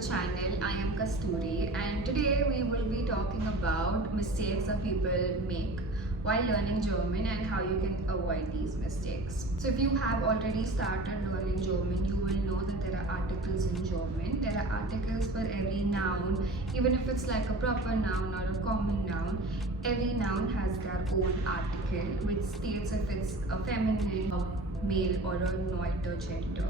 channel. I am Kasturi and today we will be talking about mistakes that people make while learning German and how you can avoid these mistakes. So if you have already started learning German, you will know that there are articles in German. There are articles for every noun, even if it's like a proper noun or a common noun. Every noun has their own article which states if it's a feminine, a male or a neuter gender.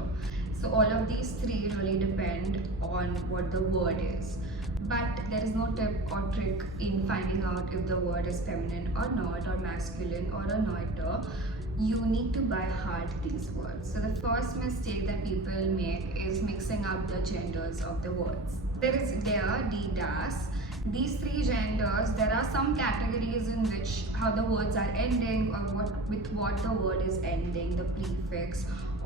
So all of these three really depend on what the word is. But there is no tip or trick in finding out if the word is feminine or not, or masculine or a neuter. You need to by heart these words. So the first mistake that people make is mixing up the genders of the words. There is der, die, das. These three genders, there are some categories in which how the words are ending or what the word is ending, the prefix,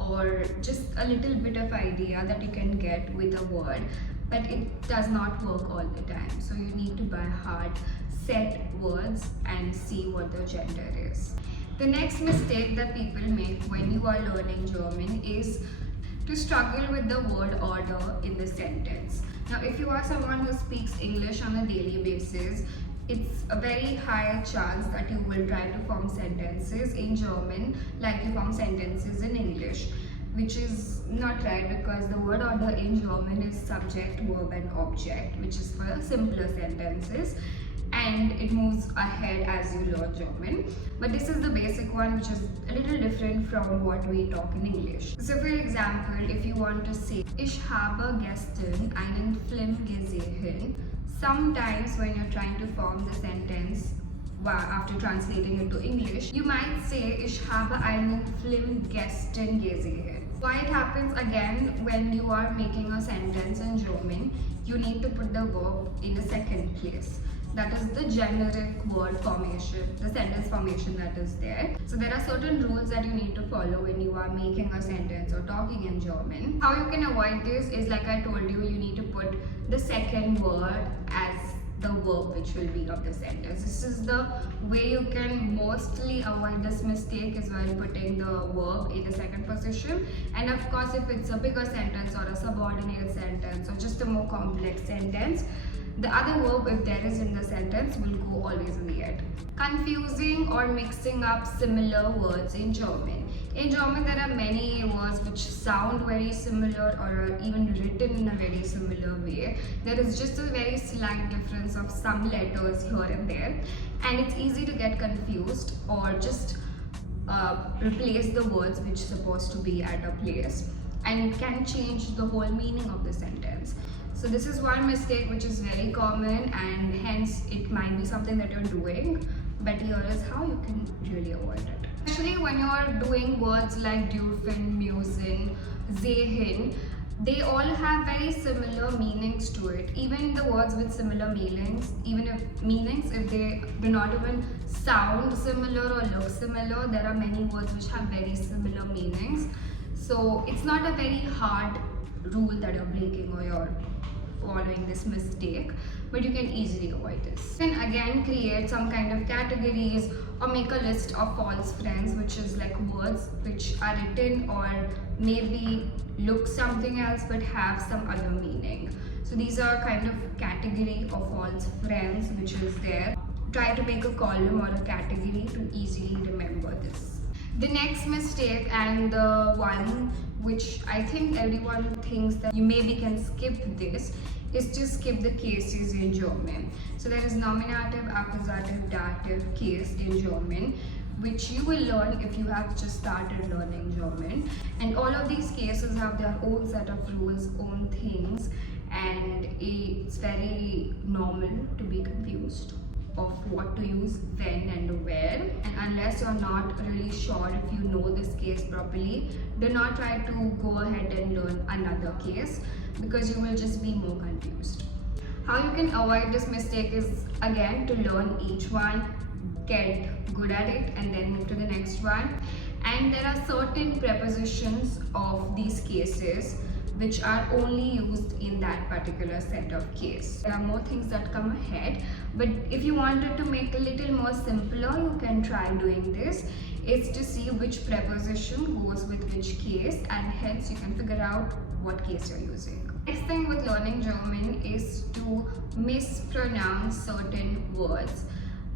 or just a little bit of idea that you can get with a word, but it does not work all the time. So you need to by heart set words and see what the gender is. The next mistake that people make when you are learning German is to struggle with the word order in the sentence. Now, if you are someone who speaks English on a daily basis, it's a very high chance that you will try to form sentences in German like you form sentences in English, which is not right because the word order in German is subject, verb and object, which is for simpler sentences, and it moves ahead as you learn German. But this is the basic one, which is a little different from what we talk in English. So for example, if you want to say Ich habe gestern einen Film gesehen, sometimes when you're trying to form the sentence after translating it to English, you might say Ich habe einen Film gestern gesehen. Why it happens again when you are making a sentence in German, you need to put the verb in the second place. That is the generic word formation, the sentence formation that is there. So there are certain rules that you need to follow when you are making a sentence or talking in German. How you can avoid this is, like I told you, you need to put the second word as the verb which will be of the sentence. This is the way you can mostly avoid this mistake, is while putting the verb in the second position. And of course, if it's a bigger sentence or a subordinate sentence or just a more complex sentence, the other verb, if there is in the sentence, will go always in the end. Confusing or mixing up similar words in German. In German, there are many words which sound very similar or are even written in a very similar way. There is just a very slight difference of some letters here and there, and it's easy to get confused or just replace the words which are supposed to be at a place, and it can change the whole meaning of the sentence. So this is one mistake which is very common, and hence it might be something that you're doing, but here is how you can really avoid it. Especially when you're doing words like dürfen, müssen, sehen, they all have very similar meanings to it. Even the words with similar meanings, if they do not even sound similar or look similar, there are many words which have very similar meanings. So it's not a very hard rule that you're breaking or you're following this mistake, but you can easily avoid this. You can again create some kind of categories or make a list of false friends, which is like words which are written or maybe look something else but have some other meaning. So these are kind of category of false friends which is there. Try to make a column or a category to easily remember this. The next mistake, and the one which I think everyone thinks that you maybe can skip this, is to skip the cases in German. So there is nominative, accusative, dative, case in German, which you will learn if you have just started learning German. And all of these cases have their own set of rules, own things, and it's very normal to be confused of what to use when and where. And unless you're not really sure if you know this case properly, do not try to go ahead and learn another case, because you will just be more confused. How you can avoid this mistake is, again, to learn each one, get good at it, and then move to the next one. And there are certain prepositions of these cases which are only used in that particular set of case. There are more things that come ahead, but if you wanted to make a little more simpler, you can try doing this. It's to see which preposition goes with which case, and hence you can figure out what case you're using. Next thing with learning German is to mispronounce certain words,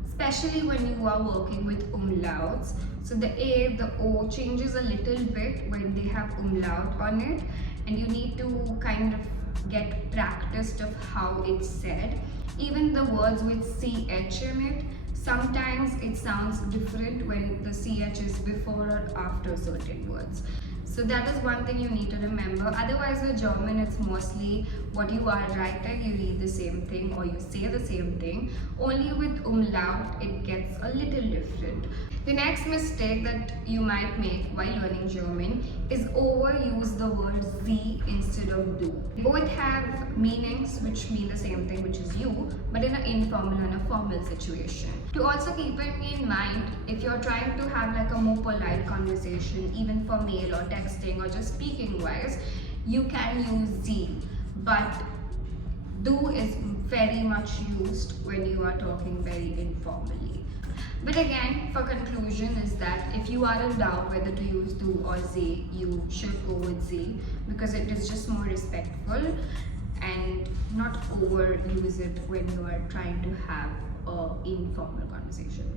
especially when you are working with umlauts. So the A, the O changes a little bit when they have umlaut on it, and you need to kind of get practiced of how it's said. Even the words with CH in it, sometimes it sounds different when the CH is before or after certain words. So that is one thing you need to remember. Otherwise with German, it's mostly what you are writing, you read the same thing or you say the same thing. Only with umlaut, it gets a little different. The next mistake that you might make while learning German is overuse the word Sie instead of du. Both have meanings which mean the same thing, which is you, but in an informal and a formal situation. To also keep in mind, if you're trying to have like a more polite conversation, even for mail or texting or just speaking wise, you can use Sie, but du is very much used when you are talking very informally. But again, for conclusion is that if you are in doubt whether to use du or Sie, you should go with Sie because it is just more respectful, and not overuse it when you are trying to have an informal conversation.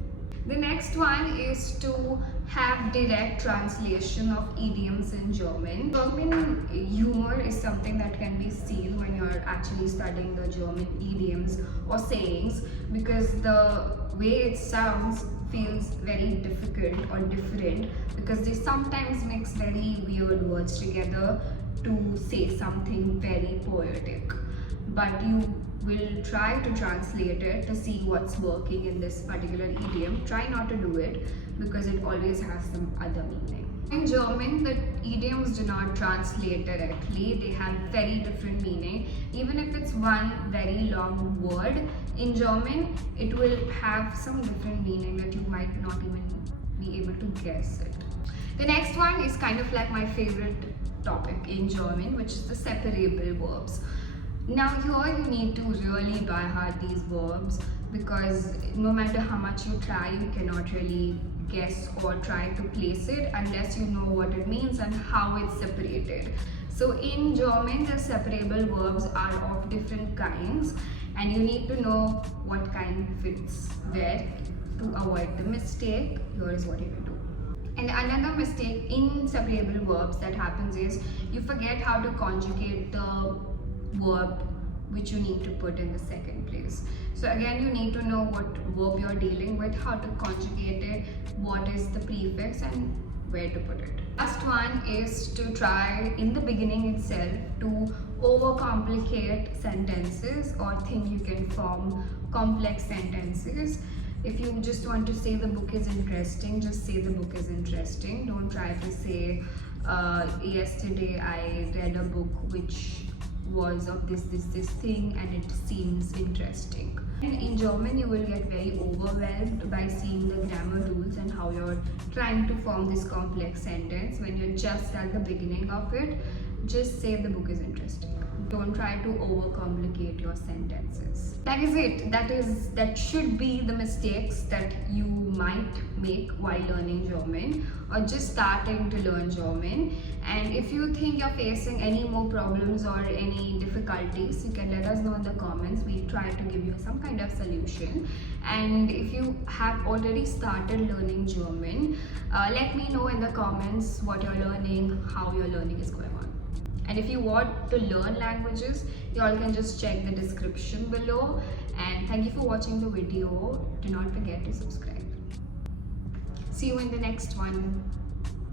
The next one is to have direct translation of idioms in German. German humor is something that can be seen when you're actually studying the German idioms or sayings, because the way it sounds feels very difficult or different, because they sometimes mix very weird words together to say something very poetic. But you will try to translate it to see what's working in this particular idiom. Try not to do it because it always has some other meaning. In German, the idioms do not translate directly. They have very different meaning. Even if it's one very long word, in German, it will have some different meaning that you might not even be able to guess it. The next one is kind of like my favorite topic in German, which is the separable verbs. Now here you need to really by heart these verbs, because no matter how much you try, you cannot really guess or try to place it unless you know what it means and how it's separated. So in German, the separable verbs are of different kinds, and you need to know what kind fits where to avoid the mistake. Here is what you can do. And another mistake in separable verbs that happens is you forget how to conjugate the verb which you need to put in the second place. So again, you need to know what verb you're dealing with, how to conjugate it, what is the prefix and where to put it. Last one is to try in the beginning itself to overcomplicate sentences or think you can form complex sentences. If you just want to say the book is interesting, just say the book is interesting. Don't try to say, yesterday I read a book which was of this thing and it seems interesting. And in German, you will get very overwhelmed by seeing the grammar rules and how you're trying to form this complex sentence when you're just at the beginning of it. Just say the book is interesting. Don't try to overcomplicate your sentences. That is it. That should be the mistakes that you might make while learning German or just starting to learn German. And if you think you're facing any more problems or any difficulties, you can let us know in the comments. We'll try to give you some kind of solution. And if you have already started learning German, let me know in the comments what you're learning, how your learning is going on. And if you want to learn languages, you all can just check the description below. And thank you for watching the video. Do not forget to subscribe. See you in the next one.